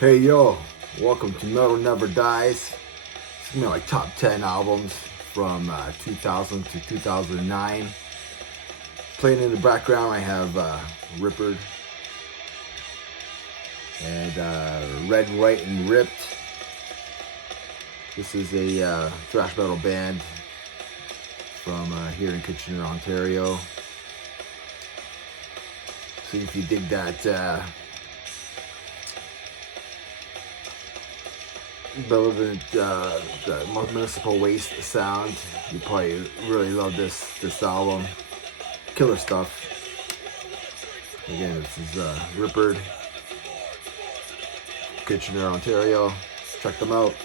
Hey yo, welcome to Metal Never Dies. It's gonna be my top 10 albums from 2000 to 2009. Playing in the background, I have Rippered and Red, White, and Ripped. This is a thrash metal band from here in Kitchener, Ontario. See if you dig that relevant municipal waste sound. You probably really love this album. Killer stuff. Again, this is Rippered, Kitchener, Ontario. Check them out.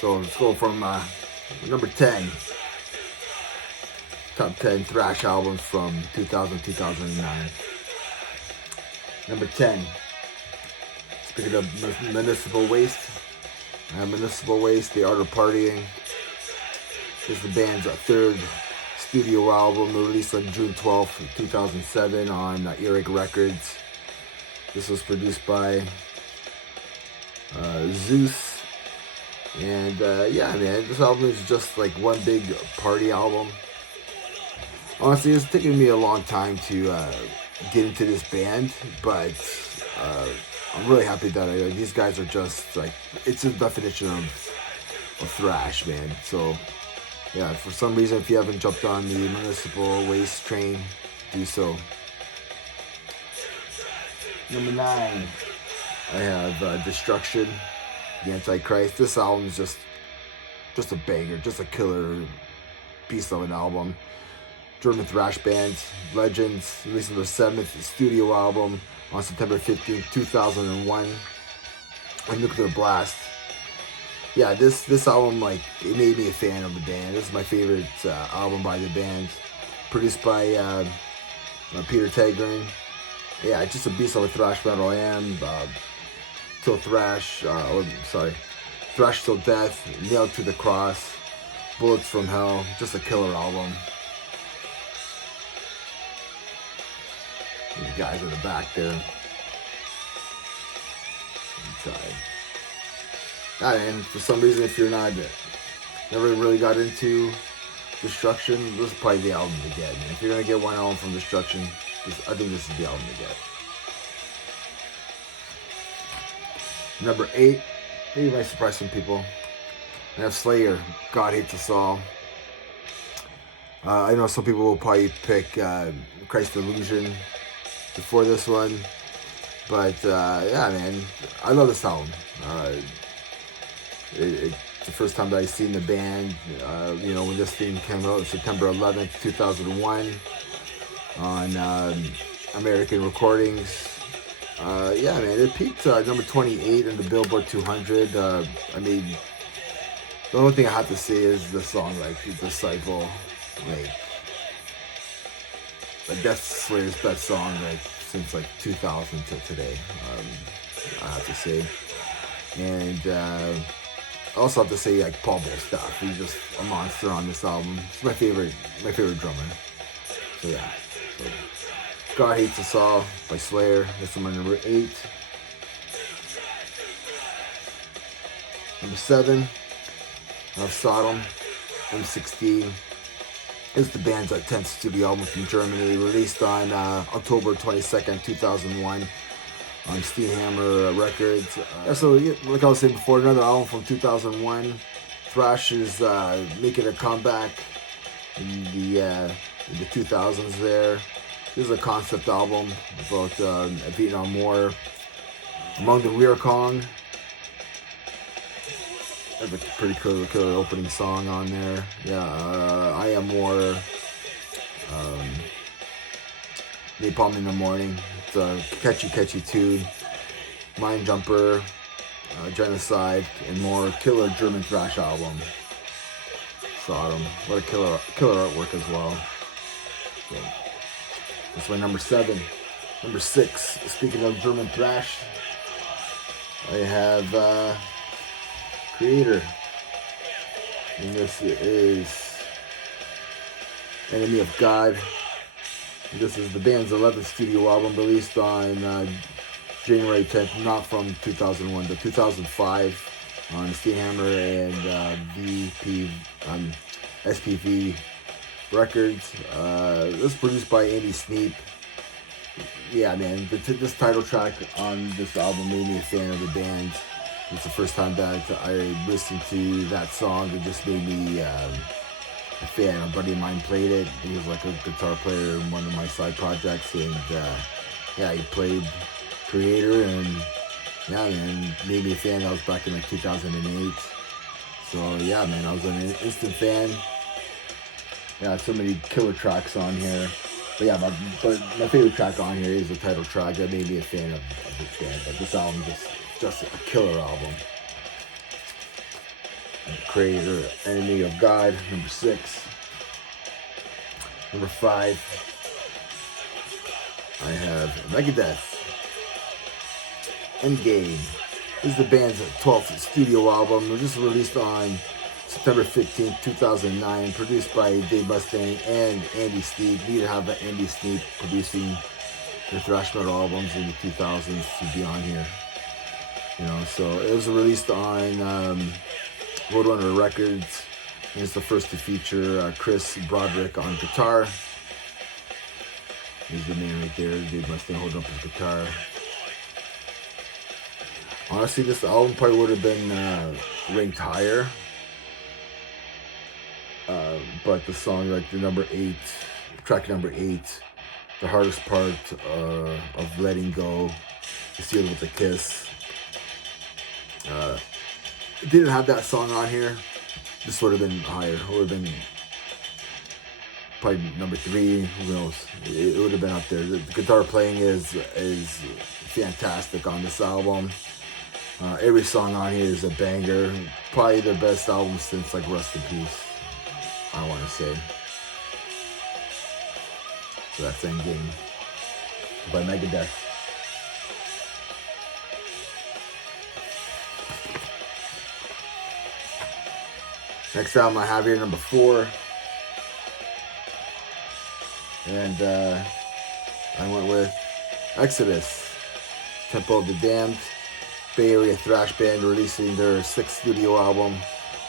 So let's go from number 10. Top 10 thrash albums from 2000-2009. Number 10. Speaking of Municipal Waste, The Art of Partying. This is the band's third studio album, released on June 12th, 2007 on Earache Records. This was produced by Zeus. And yeah, man, this album is just like one big party album. Honestly, it's taken me a long time to get into this band, but I'm really happy that these guys are just like, it's a definition of thrash, man. So yeah, for some reason, if you haven't jumped on the Municipal Waste train, do so. Number 9, I have Destruction, the Antichrist. This album is just a banger, just a killer piece of an album. German thrash band, Legends, releasing their 7th studio album on September 15th, 2001, on Nuclear Blast. Yeah, this album, like, it made me a fan of the band. This is my favorite album by the band. Produced by Peter Tegrin. Yeah, just a beast of a thrash metal. I am Till Thrash, Thrash Till Death, Nailed to the Cross, Bullets from Hell, just a killer album. These guys in the back there. Inside. And for some reason, if you're never really got into Destruction, this is probably the album to get. Man. If you're gonna get one album from Destruction, I think this is the album to get. Number 8, maybe might surprise some people. I have Slayer, God Hates Us All. I know some people will probably pick Christ Illusion before this one, but yeah, man, I love this album. It's the first time that I seen the band. When this thing came out, September 11th, 2001, on American Recordings. Yeah, man, it peaked number 28 in the Billboard 200. I mean, the only thing I have to say is the song, like, Disciple, like that's Slayer's best song, like, since like 2000 till today. I have to say, and I also have to say, like, Paul Bostaph. He's just a monster on this album. He's my favorite drummer. So yeah, so God Hates Us All by Slayer. That's my number 8. Number 7, I have Sodom, M16. It's the band's 10th studio album from Germany, released on October 22nd, 2001 on Steenhammer Records. So, like I was saying before, another album from 2001. Thrash is making a comeback in the 2000s there. This is a concept album about a Vietnam War. Among the Rear Kong. There's a pretty killer opening song on there. Yeah, I Am War. Napalm in the Morning. It's a catchy tune. Mind Jumper, Genocide, and more. Killer German thrash album. Sodom. What a killer artwork as well. So, that's my number 7. Number 6. Speaking of German thrash, I have Creator, and this is Enemy of God. This is the band's 11th studio album, released on January 10th, not from 2001, but 2005 on Steamhammer and SPV Records. This was produced by Andy Sneap. Yeah, man, this title track on this album made me a fan of the band. It's the first time that I listened to that song. It just made me a fan. A buddy of mine played it. He was like a guitar player in one of my side projects, and yeah, he played Creator, and yeah, man, made me a fan. That was back in like 2008. So yeah, man, I was an instant fan. Yeah, so many killer tracks on here. But yeah, my favorite track on here is the title track. That made me a fan of this band. But this album just a killer album. Creator, Enemy of God, number 6. Number 5, I have Megadeth, Endgame. This is the band's 12th studio album. It was just released on September 15th, 2009, produced by Dave Mustaine and Andy Sneap. Need to have Andy Sneap producing the Thrash Metal Albums in the 2000s to be on here. You know, so it was released on Roadrunner Records, and it's the first to feature Chris Broderick on guitar. Here's the man right there, Dave Mustaine holding up his guitar. Honestly, this album probably would have been ranked higher. But the song, like the number 8, track number 8, the hardest part of letting go, is sealed with a kiss. Didn't have that song on here, this would have been higher. It would have been probably number 3. Who knows? It would have been up there. The guitar playing is fantastic on this album. Every song on here is a banger. Probably their best album since like Rust in Peace, I want to say. So that's Endgame by Megadeth. Next album I have here, number 4. And I went with Exodus, Temple of the Damned. Bay Area thrash band releasing their 6th studio album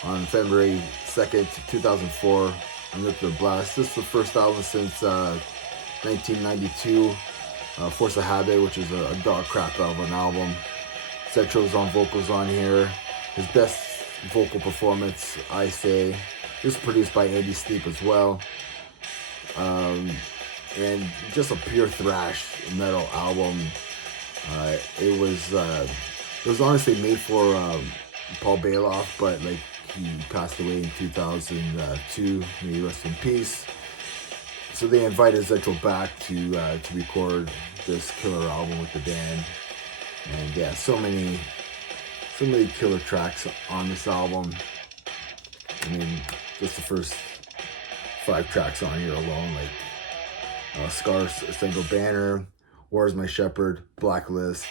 on February 2nd, 2004 on Nuclear Blast. This is the first album since 1992. Force of Habit, which is a dog crap of an album. Cetro's on vocals on here. His best vocal performance, I say. This is produced by Andy Sneap as well. And just a pure thrash metal album. It was honestly made for Paul Bailoff, but like he passed away in 2002. May he rest in peace. So they invited Zetro back to record this killer album with the band, and yeah, so many killer tracks on this album. I mean, just the first 5 tracks on here alone, like Scar Single Banner, War is My Shepherd, Blacklist,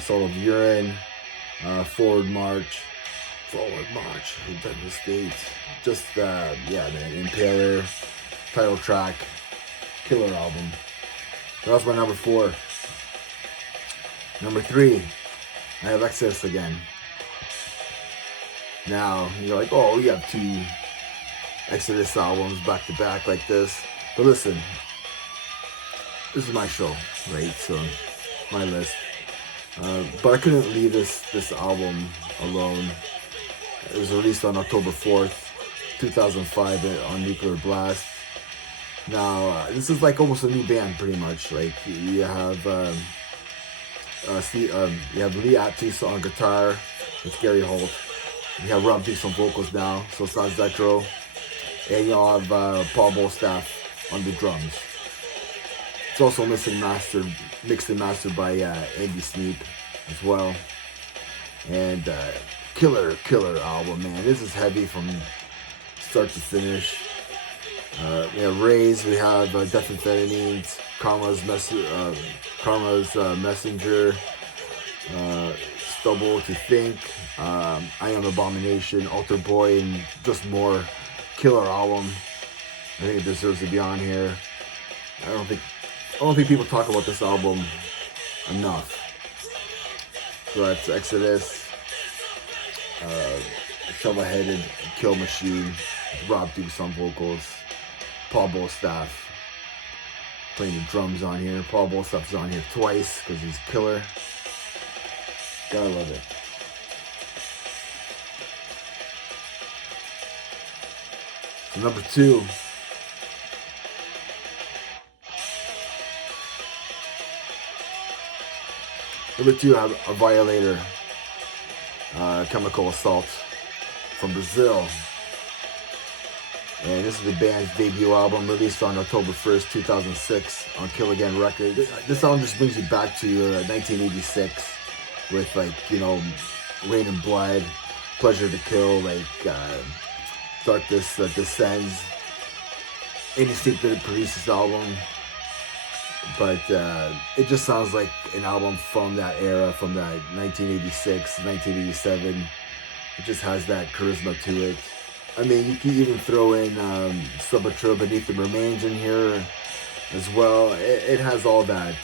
Soul of Urine, Forward March, Redemption State, just yeah, man, Impaler, title track, killer album. That's my number 4. Number 3, I have Exodus again. Now, you're like, oh, you have 2 Exodus albums back to back like this. But listen, this is my show, right? So, my list. But I couldn't leave this album alone. It was released on October 4th, 2005 on Nuclear Blast. Now, this is like almost a new band, pretty much. Like, you have Lee Attis on guitar. It's Gary Holt. You have Rob Dix on vocals now, so it's not Zetro. And you have Paul Bostaph on the drums. It's also mixed and mastered by Andy Sneap as well. And killer album, man. This is heavy from start to finish. We have Rays, we have Death Amphetamines, Karma's Messenger, Stubble to Think, I Am Abomination, Altar Boy, and just more. Killer album. I think it deserves to be on here. I don't think people talk about this album enough. So that's Exodus, Shovel-Headed Kill Machine, Rob Dukes on vocals, Paul Bostaph playing the drums on here. Paul Bostaph is on here twice because he's killer. Gotta love it. So number 2. Number 2, I have a Violator, Chemical Assault from Brazil. And this is the band's debut album, released on October 1st, 2006 on Kill Again Records. This album just brings you back to 1986 with, like, you know, Rain and Blood, Pleasure to Kill, like Darkness Descends. Any Sleep didn't produce this album, but it just sounds like an album from that era, from that 1986, 1987. It just has that charisma to it. I mean, you can even throw in Subatril Beneath the Remains in here as well. It has all that,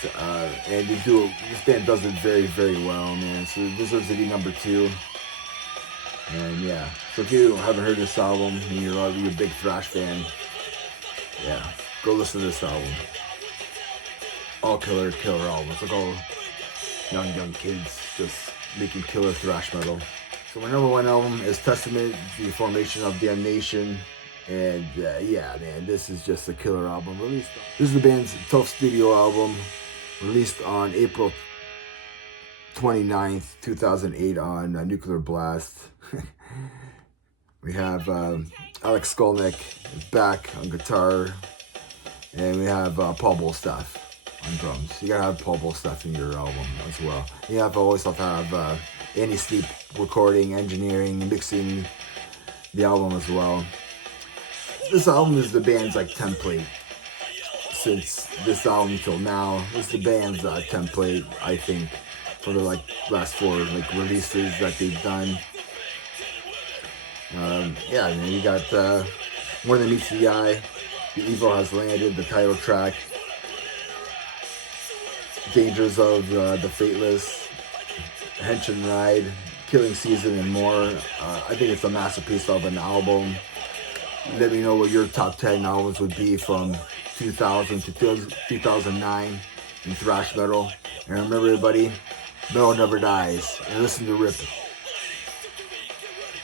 and this band does it very, very well, man. So it deserves to be number 2. And yeah, so if you haven't heard this album and you're a big thrash fan, yeah, go listen to this album. All killer albums. Like all young kids just making killer thrash metal. So my number 1 album is Testament, The Formation of Damnation. And yeah, man, this is just a killer album. This is the band's 12th studio album, released on April 29th, 2008 on Nuclear Blast. We have Alex Skolnick is back on guitar, and we have Paul Bostaph on drums. You gotta have Paul Bostaph in your album as well. You always have to have Andy Sleep recording, engineering, mixing the album as well. This album is the band's like template. Since this album till now, it's the band's template, I think, for the like last 4 like releases that they've done. Yeah, and then you got More Than Meets the Eye, The Evil Has Landed, the title track, Dangers of the Fateless, Hench and Ride, Killing Season, and more. I think it's a masterpiece of an album. Let me know what your top 10 albums would be from 2000 to 2009 in thrash metal. And remember, everybody, metal never dies. And listen to Rip.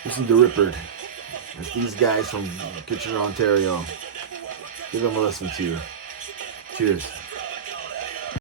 Listen to Ripper. That's these guys from Kitchener, Ontario. Give them a listen to. Cheers.